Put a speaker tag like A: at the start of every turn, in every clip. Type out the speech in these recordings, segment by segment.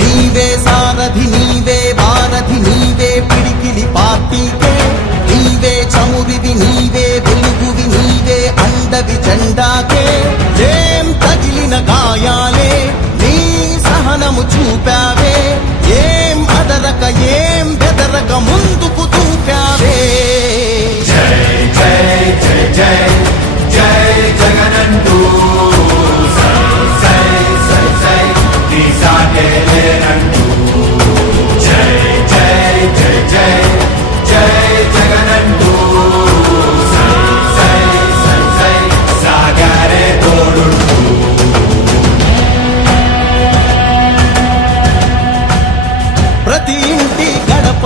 A: నీవే సారథి నీవే వారధి నీవే పిడికిలి పార్టీకే. నీవే చమురివి నీవే వెలుగువి నీవే అండవి జెండాకే. ఏం తగిలిన గాయాలే నీ సహనము చూపే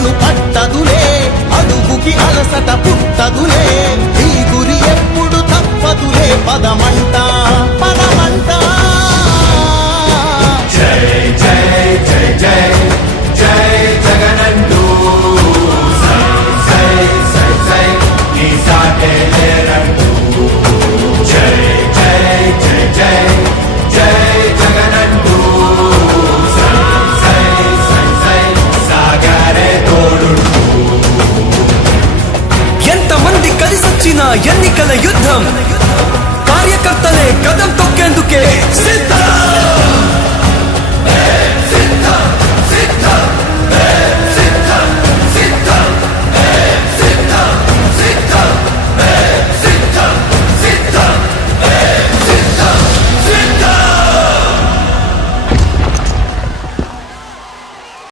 A: పడినను పట్టదులే అడుగుకి అలసట పుట్టదులే. ఈ గురి ఎప్పుడు తప్పదులే పదమంటా.
B: ముగిసిన ఎన్నికల యుద్ధం కార్యకర్తలే కదం తొక్కేందుకే సిద్ధం